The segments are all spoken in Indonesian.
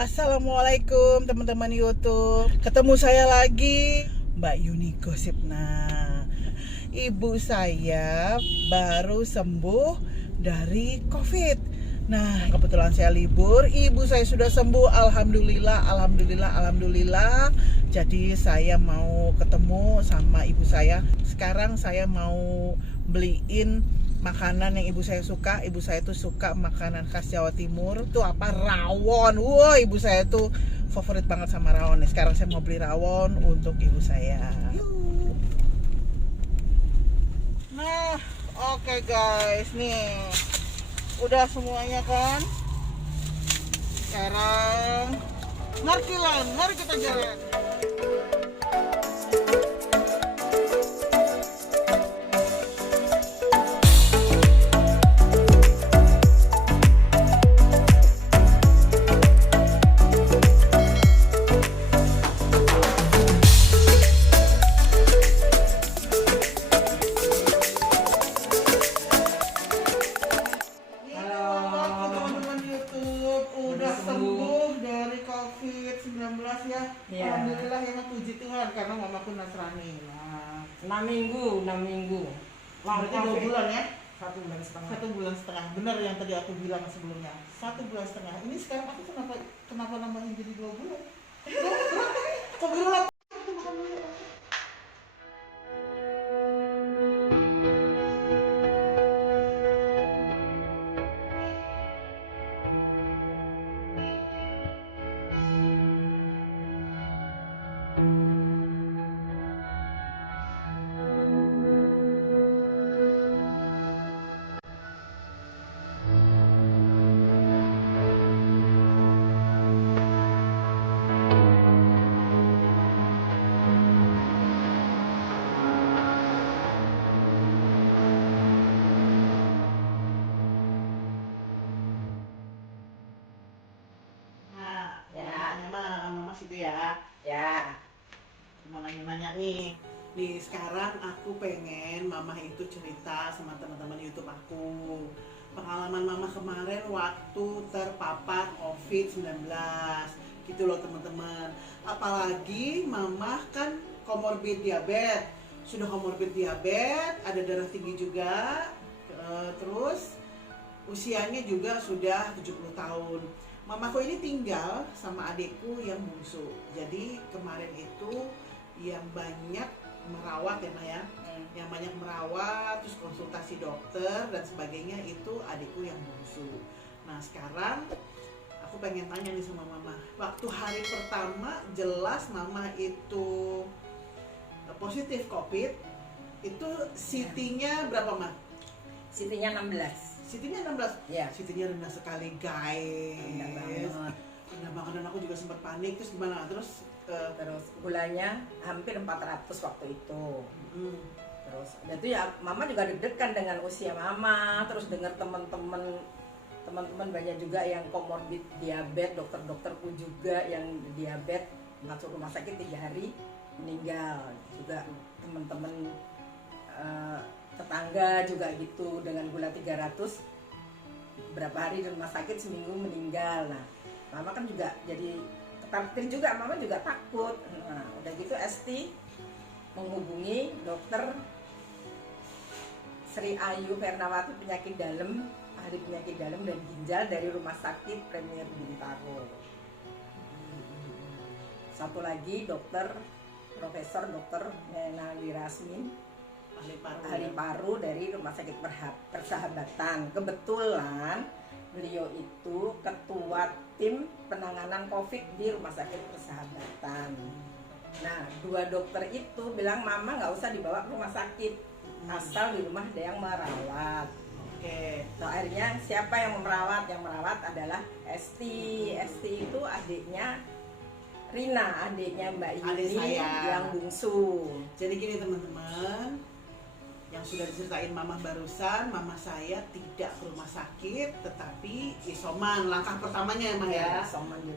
Assalamualaikum teman-teman YouTube. Ketemu saya lagi, Mbak Yuni Gosip. Nah, ibu saya baru sembuh dari COVID. Nah, kebetulan saya libur, ibu saya sudah sembuh. Alhamdulillah. Jadi saya mau ketemu sama ibu saya. Sekarang saya mau beliin makanan yang ibu saya suka. Ibu saya tuh suka makanan khas Jawa Timur. Itu apa? Rawon. Wah, ibu saya tuh favorit banget sama rawon. Sekarang saya mau beli rawon untuk ibu saya. Nah, oke guys, nih udah semuanya kan. Sekarang markilan, mari kita jalan. Ya. Alhamdulillah ya, puji Tuhan, karena mamaku Nasrani. Nah, 6 minggu. berarti 2 bulan ya? 1 bulan setengah. 1 bulan setengah. Benar yang tadi aku bilang sebelumnya. 1 bulan setengah. Ini sekarang aku kenapa nambahin jadi 2 bulan? Kok berulang? Itu ya. Ya. Mau nanya nih. Nih sekarang aku pengen mama itu cerita sama teman-teman YouTube aku. Pengalaman mama kemarin waktu terpapar COVID-19. Gitu loh teman-teman. Apalagi mama kan komorbid diabetes. Sudah komorbid diabetes, ada darah tinggi juga. Terus usianya juga sudah 70 tahun. Mamaku ini tinggal sama adikku yang bungsu. Jadi kemarin itu yang banyak merawat ya Maya, yang banyak merawat, terus konsultasi dokter dan sebagainya itu adikku yang bungsu. Nah sekarang aku pengen tanya nih sama mama. Waktu hari pertama jelas mama itu positif COVID, itu CT-nya berapa Mah? CT-nya 16. CT-nya 16? Ya. CT-nya rendah sekali guys. Rendah banget dan aku juga sempat panik. Terus gimana? Terus gulanya hampir 400 waktu itu. Terus itu ya mama juga deg-degan dengan usia mama. Terus dengar teman-teman banyak juga yang komorbid diabetes, dokterku juga yang diabetes masuk rumah sakit 3 hari meninggal. Juga teman-teman tetangga juga gitu dengan gula 300 berapa hari di rumah sakit, seminggu meninggal. Nah mama kan juga jadi khawatir juga, mama juga takut. Nah udah gitu ST menghubungi dokter Sri Ayu Fernawati penyakit dalam, ahli penyakit dalam dan ginjal dari Rumah Sakit Premier Bintaro. Satu lagi dokter Profesor Dr. Menali Rasmin, ahli paru dari Rumah Sakit Persahabatan. Kebetulan beliau itu ketua tim penanganan COVID di Rumah Sakit Persahabatan. Nah, 2 dokter itu bilang mama nggak usah dibawa ke rumah sakit, asal di rumah ada yang merawat. Oke. Nah, akhirnya siapa yang merawat? Yang merawat adalah Esti. Esti itu adiknya Rina, adiknya Mbak Yuni yang bungsu. Jadi gini teman-teman, yang sudah diceritain mama barusan, mama saya tidak ke rumah sakit tetapi isoman. Langkah pertamanya emang ya,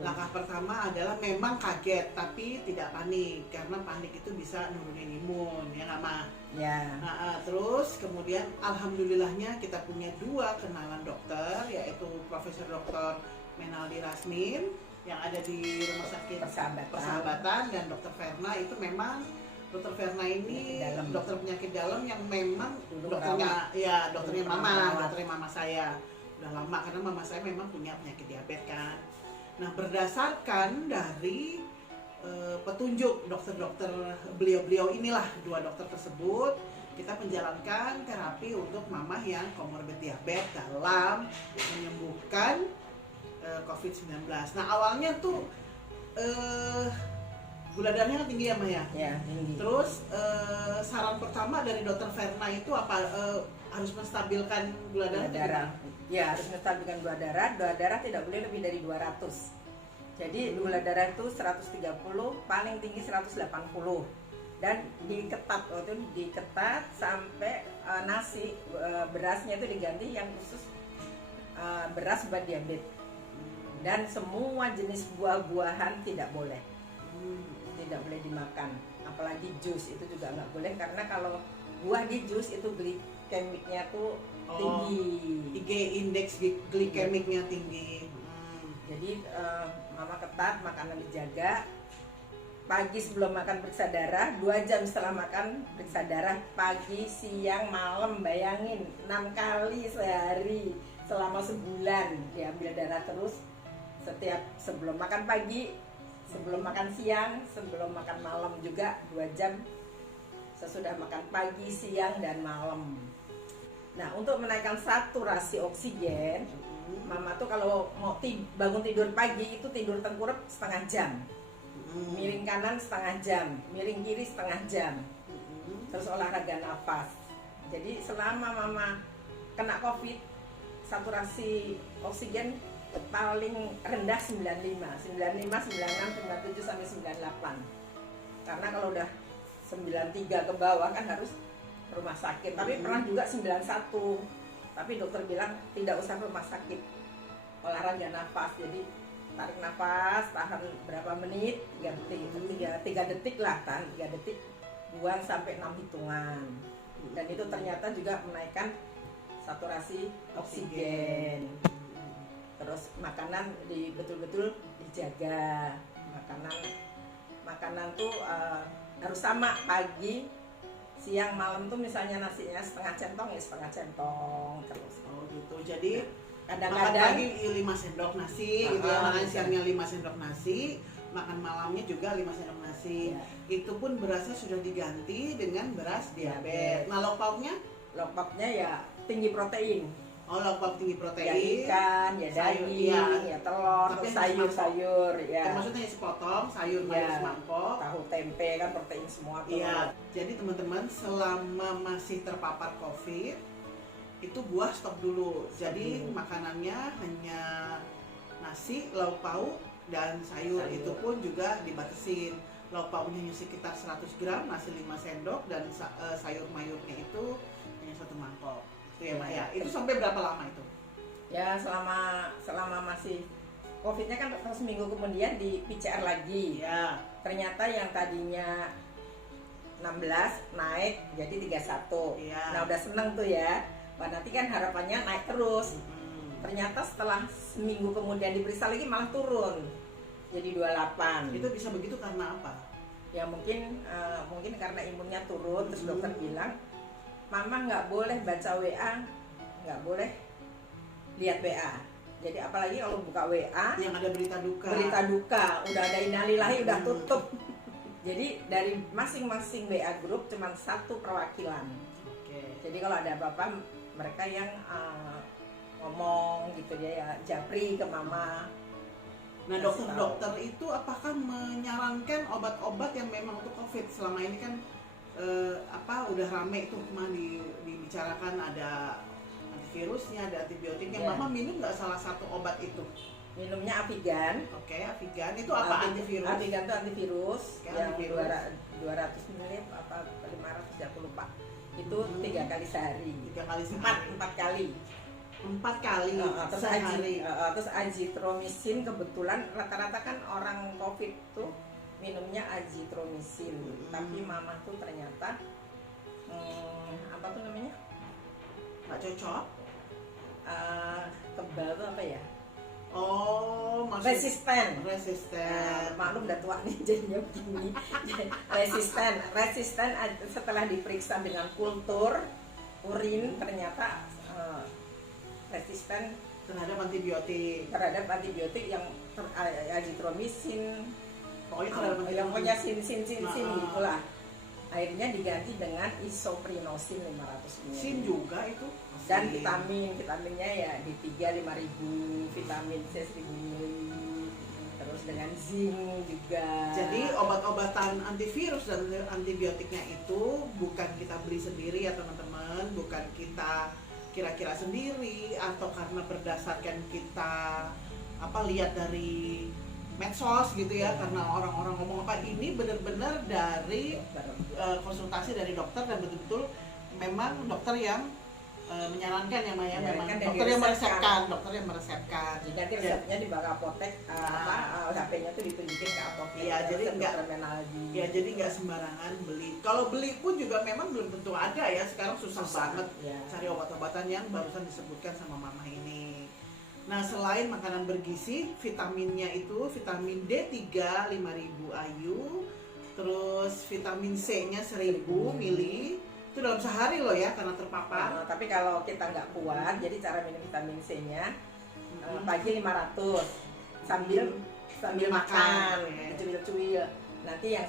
langkah pertama adalah memang kaget tapi tidak panik, karena panik itu bisa nurunin imun ya nggak mah ya. Nah, terus kemudian alhamdulillahnya kita punya 2 kenalan dokter, yaitu Profesor Dr. Menaldi Rasmin yang ada di Rumah Sakit Persahabatan, dan Dokter Verna itu memang Dokter Verna ini dokter penyakit dalam yang memang dokternya mama saya udah lama, karena mama saya memang punya penyakit diabetes kan. Nah, berdasarkan dari petunjuk dokter-dokter beliau inilah, dua dokter tersebut, kita menjalankan terapi untuk mama yang komorbid diabetes dalam menyembuhkan COVID-19. Nah, awalnya tuh gula darahnya kan tinggi ya, Maya? Ya, tinggi. Terus saran pertama dari dokter Verna itu apa? Harus menstabilkan gula darah? Ya, harus menstabilkan gula darah tidak boleh lebih dari 200. Jadi gula darah itu 130, paling tinggi 180. Dan diketat, waktu itu diketat sampai nasi berasnya itu diganti yang khusus beras buat diabetes. Dan semua jenis buah-buahan tidak boleh dimakan, apalagi jus itu juga nggak boleh, karena kalau buah di jus itu glikemiknya tuh tinggi, indeks glikemiknya tinggi. Jadi mama ketat, makanan dijaga. Pagi sebelum makan periksa darah, 2 jam setelah makan periksa darah, pagi, siang, malam. Bayangin 6 kali sehari selama sebulan diambil darah terus. Setiap sebelum makan pagi, sebelum makan siang, sebelum makan malam juga 2 jam sesudah makan pagi, siang, dan malam. Nah, untuk menaikkan saturasi oksigen, mama tuh kalau mau bangun tidur pagi itu tidur tengkurap setengah jam, miring kanan setengah jam, miring kiri setengah jam, terus olahraga nafas. Jadi selama mama kena COVID, saturasi oksigen paling rendah 95, 96, 97 sampai 98. Karena kalau udah 93 ke bawah kan harus rumah sakit. Tapi pernah juga 91. Tapi dokter bilang tidak usah ke rumah sakit. Olahraga nafas. Jadi tarik nafas, tahan berapa menit? 3 detik lah, tahan 3 detik. Buang sampai 6 hitungan. Dan itu ternyata juga menaikkan saturasi oksigen. Terus makanan betul-betul dijaga. Makanan tuh harus sama, pagi, siang, malam tuh misalnya nasinya setengah centong ya setengah centong terus. Oh gitu. Jadi kadang-kadang makan pagi 5 sendok nasi, gitu ya. Makan siangnya 5 sendok nasi, makan malamnya juga 5 sendok nasi. Ya. Itu pun berasnya sudah diganti dengan beras diabetes. Nah, lauk pauknya ya tinggi protein. Oh, lauk pauk tinggi protein. Ya ikan, ya daging, ya telur, sayur-sayur, ya. Maksudnya sepotong, sayur semangkok. Tahu tempe kan protein semua tuh. Iya. Jadi teman-teman, selama masih terpapar COVID, itu buah stop dulu. Jadi makanannya hanya nasi, lauk pauk, dan sayur. Itu pun juga dibatasin. Lauk pauknya hanya sekitar 100 gram, nasi 5 sendok, dan sayur mayurnya itu hanya 1 mangkok. Itu ya, Mbak ya. Itu sampai berapa lama itu? Ya, selama masih COVID-nya kan seminggu kemudian di PCR lagi. Ya. Ternyata yang tadinya 16 naik jadi 31. Ya. Nah, udah seneng tuh ya. Wah, nanti kan harapannya naik terus. Ternyata setelah seminggu kemudian diperiksa lagi malah turun. Jadi 28. Itu bisa begitu karena apa? Ya mungkin karena imunnya turun. Terus dokter bilang, Mama nggak boleh baca WA, nggak boleh lihat WA. Jadi apalagi kalau buka WA yang ada berita duka, udah ada innalillahi, udah tutup. Jadi dari masing-masing WA grup cuma 1 perwakilan. Jadi kalau ada apa-apa mereka yang ngomong gitu ya japri ke mama. Nah, dokter-dokter itu apakah menyarankan obat-obat yang memang untuk COVID? Selama ini kan udah rame itu dibicarakan, ada antivirusnya, ada antibiotiknya. Mama minum nggak salah satu obat itu? Minumnya Avigan. Oke, Avigan itu apa? Antivirus? Avigan itu antivirus yang antivirus. 200 ml apa 500 ya aku lupa. Itu 3 kali sehari. 3 kali sehari. 4 kali. 4 kali sehari. Terus azithromycin, kebetulan rata-rata kan orang COVID tuh minumnya azithromycin. Tapi mama tuh ternyata apa tuh namanya? Nggak cocok. Kebal tuh apa ya? Oh, maksud Resisten. resisten. Maklum udah tua nih jadinya begini. Resisten setelah diperiksa dengan kultur urin ternyata resisten Terhadap antibiotik. yang azitromisin, Pokoknya terhadap yang antibiotik. punya sin Nah, gitulah. Akhirnya diganti dengan isoprinosin 500 ml. Sin juga itu. Dan Sin. vitaminnya ya D3 5.000, vitamin C 1.000 ml. Terus dengan zinc juga. Jadi obat-obatan antivirus dan antibiotiknya itu bukan kita beli sendiri ya teman-teman, bukan kita kira-kira sendiri atau karena berdasarkan kita lihat dari medsos gitu ya, karena orang-orang ngomong apa, ini benar-benar dari konsultasi dari dokter dan betul-betul memang dokter yang menyarankan ya Maya, memang Menyarankan dan dokter yang diresepkan. meresepkan. Jadi nanti resepnya di bawah apotek, HP-nya tuh ditunjukin ke apotek. Iya, jadi resep nggak- dokter Menaldi. Ya jadi nggak sembarangan beli. Kalau beli pun juga memang belum tentu ada ya. Sekarang susah banget Ya. cari obat-obatan yang barusan disebutkan sama mama ini. Nah, selain makanan bergizi, vitaminnya itu vitamin D3 5.000 IU, terus vitamin C-nya 1.000 mili. Itu dalam sehari loh ya, karena terpapar. Tapi kalau kita nggak kuat, jadi cara minum vitamin C-nya pagi 500 sambil makan, Oke. cuil-cuil. Nanti yang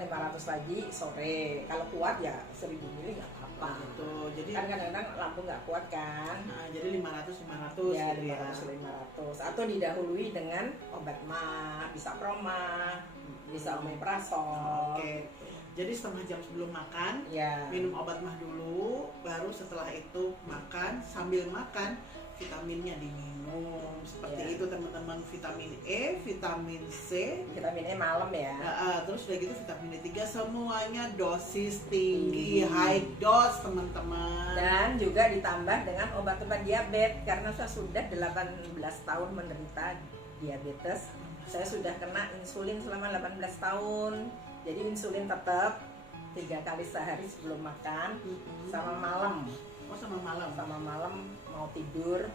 500 lagi sore. Kalau kuat ya 1.000 mili nggak apa-apa. Gitu. Jadi Kan kadang-kadang lambung nggak kuat kan. jadi 500 Ya, gitu ya. 500 atau didahului dengan obat mah, bisa proma, bisa omeprazol. Oke. Jadi setengah jam sebelum makan Ya. minum obat mah dulu, baru setelah itu makan, sambil makan vitaminnya diminum seperti Ya. itu teman-teman. Vitamin E, vitamin C, Vitamin E malam ya. terus udah gitu vitamin D3 semuanya dosis tinggi, Tinggi. high dose teman-teman. Dan juga ditambah dengan obat-obat diabetes karena saya sudah 18 tahun menderita diabetes. Saya sudah kena insulin selama 18 tahun. Jadi insulin tetap 3 kali sehari sebelum makan sama malam. Oh, sama malam. Sama malam mau tidur.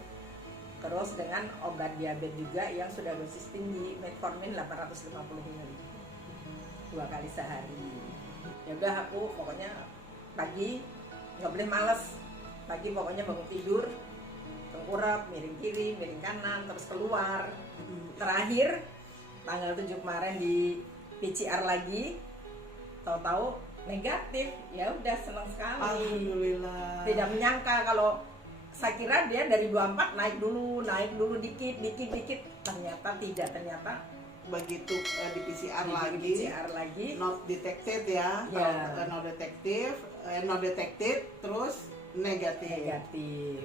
Terus dengan obat diabetes juga yang sudah dosis tinggi, metformin 850 ml. 2 kali sehari. Ya udah aku pokoknya pagi nggak boleh males. Pagi pokoknya bangun tidur, tengkurap, miring kiri, miring kanan, terus keluar. Terakhir tanggal 7 kemarin di PCR lagi, tahu-tahu negatif. Ya udah senang sekali. Alhamdulillah. Tidak menyangka kalau saya kira dia dari 24 naik dulu dikit. Ternyata tidak, ternyata Begitu di PCR di lagi, PCR lagi. not detected ya. Ya. Kalau not detected, terus negatif.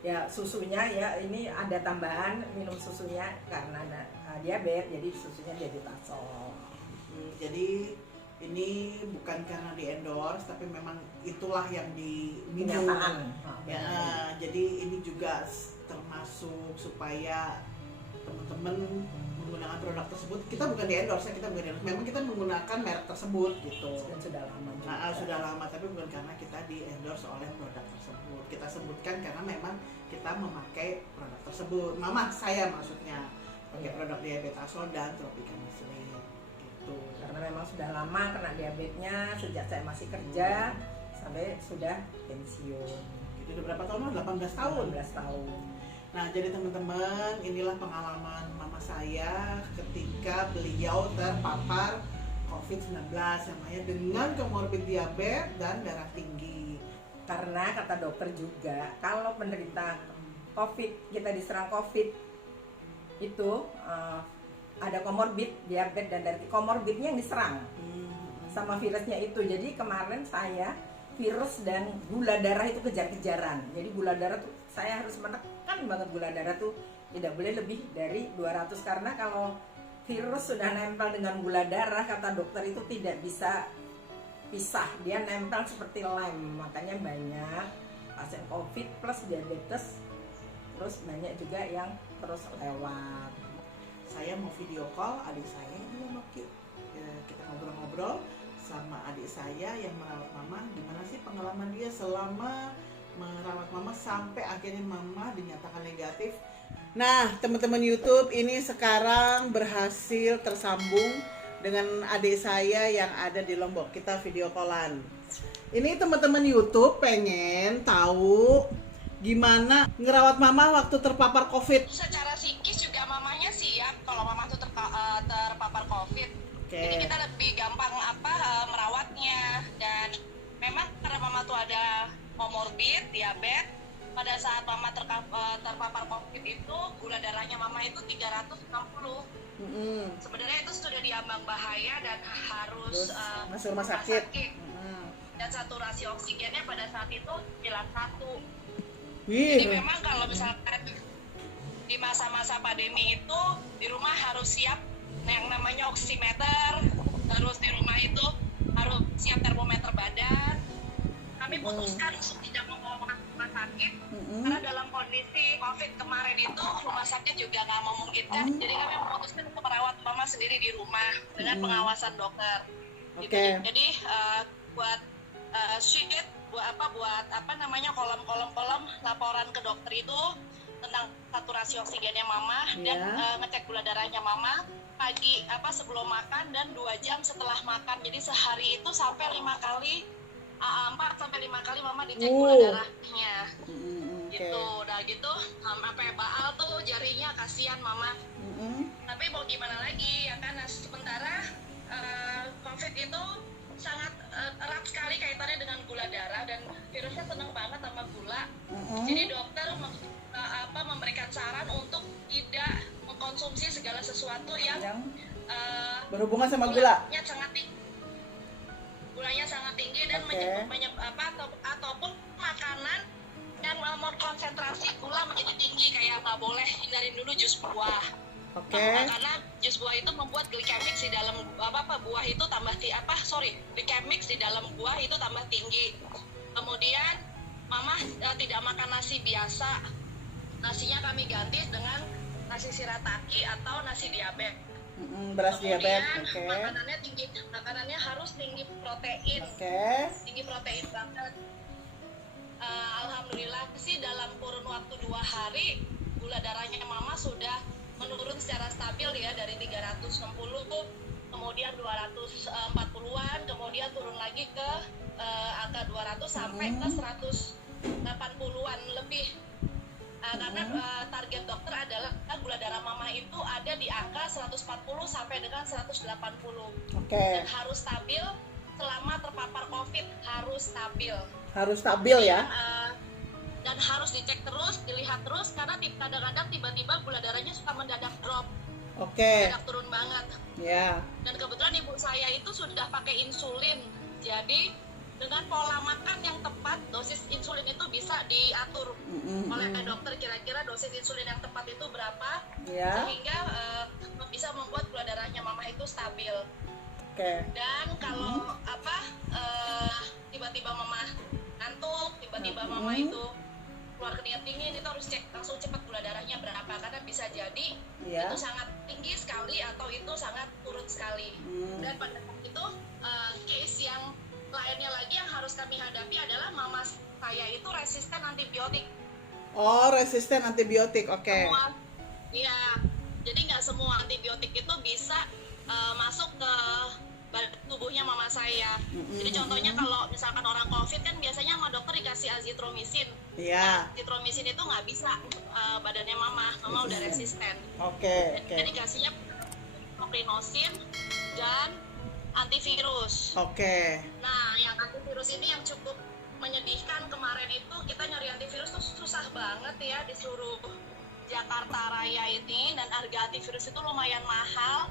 Ya susunya ya ini ada tambahan minum susunya karena diabetes, jadi susunya diabetasol. Jadi ini bukan karena di endorse, tapi memang itulah yang diminum. Kenyataan. Ya, jadi ini juga termasuk supaya teman-teman menggunakan produk tersebut. Kita bukan di endorse, kita bukan di endorse. Memang kita menggunakan merek tersebut gitu. Dan sudah lama juga. Sudah lama, tapi bukan karena kita di endorse oleh produk tersebut. Kita sebutkan karena memang kita memakai produk tersebut. Mama saya maksudnya pakai produk diabetasol dan tropicamycin gitu. Karena memang sudah lama kena diabetesnya sejak saya masih kerja sampai sudah pensiun. Itu udah berapa tahun? 18 tahun. 18 tahun. Nah, jadi teman-teman, inilah pengalaman mama saya ketika beliau terpapar COVID-19 namanya dengan komorbid diabetes dan darah tinggi. Karena kata dokter juga kalau penderita COVID, kita diserang COVID itu ada komorbid diabetes dan darah tinggi. Komorbidnya yang diserang sama virusnya itu. Jadi kemarin saya virus dan gula darah itu kejar-kejaran. Jadi gula darah tuh saya harus menekan banget, gula darah tuh tidak boleh lebih dari 200 karena kalau virus sudah nempel dengan gula darah kata dokter itu tidak bisa pisah, dia nempel seperti lem. Makanya banyak pasien COVID plus diabetes, terus banyak juga yang terus lewat. Saya mau video call adik saya dia mau kita ngobrol-ngobrol sama adik saya yang merawat mama, gimana sih pengalaman dia selama merawat mama sampai akhirnya mama dinyatakan negatif Nah, teman-teman YouTube, ini sekarang berhasil tersambung dengan adik saya yang ada di Lombok. Kita video callan. Ini teman-teman YouTube pengen tahu gimana ngerawat mama waktu terpapar COVID. Secara psikis juga mamanya siap kalau mama tuh terpapar COVID. Jadi kita lebih gampang merawatnya, dan memang karena mama tuh ada komorbid, diabetes. Pada saat mama terpapar COVID itu gula darahnya mama itu 360. Sebenarnya itu sudah diambang bahaya dan harus masuk rumah sakit. Dan saturasi oksigennya pada saat itu 91. Wih. Jadi memang kalau misalkan di masa-masa pandemi itu di rumah harus siap yang namanya oximeter, terus di rumah itu harus siap termometer badan. Kami putuskan untuk tidak membawa ke rumah sakit karena dalam kondisi COVID kemarin itu rumah sakit juga nggak memungkinkan. Jadi kami memutuskan untuk merawat mama sendiri di rumah dengan pengawasan dokter. Gitu. Jadi buat sheet buat kolom laporan ke dokter itu tentang saturasi oksigennya mama dan ngecek gula darahnya mama pagi sebelum makan dan 2 jam setelah makan. Jadi sehari itu sampai 4 sampai 5 kali mama dicek gula darahnya. Gitu. Udah gitu sampai baal tuh jarinya, kasihan mama. Tapi mau gimana lagi ya kan, sementara COVID itu sangat erat sekali kaitannya dengan gula darah dan virusnya senang banget sama gula. Jadi dokter memberikan saran untuk tidak mengkonsumsi segala sesuatu yang berhubungan sama gula. Gulanya sangat tinggi dan ataupun makanan yang konsentrasi gula menjadi tinggi, kayak nggak boleh, hindarin dulu jus buah. Karena jus buah itu membuat glikemik di dalam buah itu glikemik di dalam buah itu tambah tinggi. Kemudian mama tidak makan nasi biasa. Nasinya kami ganti dengan nasi shirataki atau nasi diabetes. Beras diabetes. Makanannya harus tinggi protein. Tinggi protein banget. Alhamdulillah sih dalam kurun waktu 2 hari gula darahnya mama sudah menurun secara stabil ya, dari 360 kemudian 240-an, kemudian turun lagi ke angka 200 sampai ke 180-an lebih. Karena target dokter adalah gula darah mama itu ada di angka 140 sampai dengan 180. Dan harus stabil selama terpapar COVID, harus stabil. Harus stabil ya. Dan harus dicek terus, dilihat terus, karena kadang-kadang tiba-tiba gula darahnya suka mendadak drop. Mendadak turun banget. Dan kebetulan ibu saya itu sudah pakai insulin. Jadi dengan pola makan yang tepat, dosis insulin itu bisa diatur oleh dokter, kira-kira dosis insulin yang tepat itu berapa, sehingga bisa membuat gula darahnya mama itu stabil. Dan kalau tiba-tiba mama ngantuk, tiba-tiba mama itu keluar keringat dingin, itu harus cek langsung cepat gula darahnya berapa, karena bisa jadi itu sangat tinggi sekali atau itu sangat turun sekali. Dan pada saat itu case yang lainnya lagi yang harus kami hadapi adalah mama saya itu resisten antibiotik. Resisten antibiotik. Iya, jadi nggak semua antibiotik itu bisa masuk ke tubuhnya mama saya. Jadi contohnya kalau misalkan orang COVID kan biasanya sama dokter dikasih azitromisin. Azitromisin itu nggak bisa badannya mama udah resisten. Jadi dikasihnya proprinosin dan antivirus. Nah, yang antivirus ini yang cukup menyedihkan, kemarin itu kita nyari antivirus tuh susah banget ya di seluruh Jakarta Raya ini, dan harga antivirus itu lumayan mahal.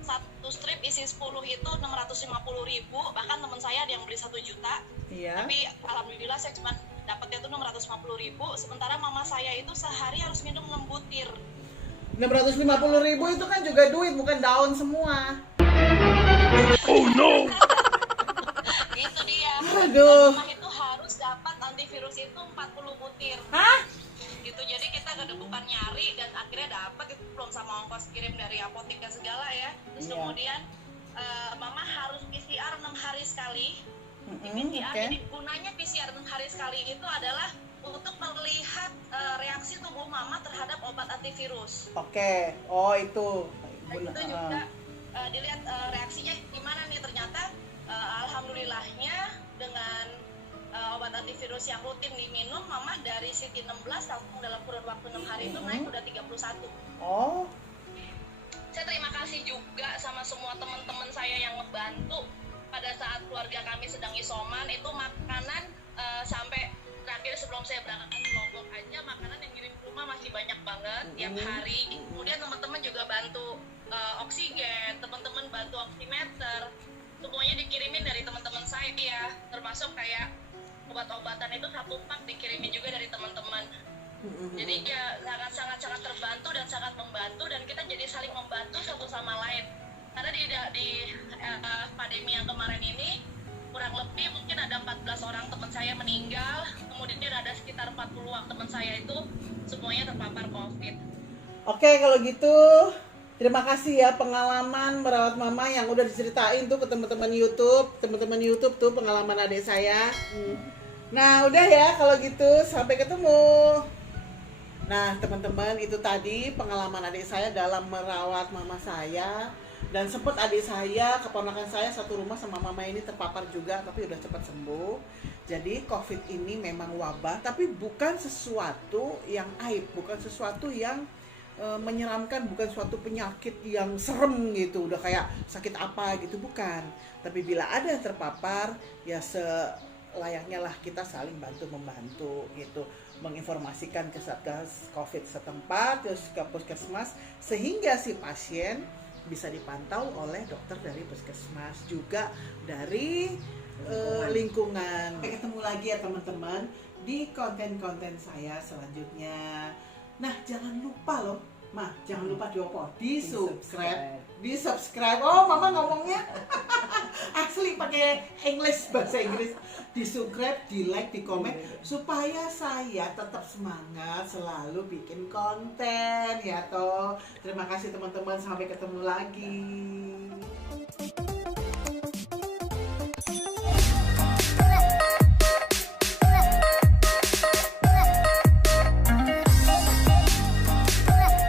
Satu strip isi 10 itu 650.000, bahkan teman saya ada yang beli 1 juta. Tapi alhamdulillah saya cuma dapatnya tuh 650.000, sementara mama saya itu sehari harus minum 6 butir. 650.000 itu kan juga duit, bukan daun semua. Oh no. Itu dia. Aduh. Mama itu harus dapat antivirus itu 40 butir. Gitu, jadi kita bukan nyari dan akhirnya dapat, itu belum sama ongkos kirim dari apotek dan segala ya. Terus kemudian mama harus PCR 6 hari sekali. PCR, jadi gunanya PCR 6 hari sekali itu adalah untuk melihat reaksi tubuh mama terhadap obat antivirus. Oke, oh itu. Dan itu juga dilihat reaksinya gimana nih. Ternyata alhamdulillahnya dengan obat antivirus yang rutin diminum, mama dari CT 16 langsung dalam kurun waktu 6 hari itu naik udah 31. Oh. Saya terima kasih juga sama semua teman-teman saya yang ngebantu pada saat keluarga kami sedang isoman. Itu makanan sampai terakhir sebelum saya berangkat ke Lombok aja, makanan yang kirim ke rumah masih banyak banget tiap hari. Kemudian teman-teman juga bantu oksigen, teman-teman bantu oximeter, semuanya dikirimin dari teman-teman saya ya, termasuk kayak obat-obatan itu 1 pak dikirimin juga dari teman-teman. Jadi ya sangat terbantu dan sangat membantu, dan kita jadi saling membantu satu sama lain. Karena di pandemi yang kemarin ini kurang lebih mungkin ada 14 orang teman saya meninggal, kemudian ada sekitar 40-an teman saya itu semuanya terpapar COVID. Oke, kalau gitu terima kasih ya pengalaman merawat mama yang udah diceritain tuh ke teman-teman YouTube tuh pengalaman adik saya. Nah, udah ya kalau gitu, sampai ketemu. Nah, teman-teman, itu tadi pengalaman adik saya dalam merawat mama saya. Dan sempat adik saya, keponakan saya satu rumah sama mama ini terpapar juga, tapi udah cepat sembuh. Jadi COVID ini memang wabah, tapi bukan sesuatu yang aib, bukan sesuatu yang menyeramkan, bukan suatu penyakit yang serem gitu, udah kayak sakit apa gitu, bukan. Tapi bila ada yang terpapar, ya layaknya lah kita saling bantu-membantu gitu, menginformasikan ke Satgas COVID setempat, terus ke puskesmas, sehingga si pasien bisa dipantau oleh dokter dari puskesmas, juga dari lingkungan. Sampai ketemu lagi ya teman-teman di konten-konten saya selanjutnya. Nah, jangan lupa loh, jangan lupa di subscribe. Oh, mama ngomongnya asli pakai bahasa Inggris. Di subscribe, di like, di komen, supaya saya tetap semangat selalu bikin konten ya toh. Terima kasih teman-teman, sampai ketemu lagi.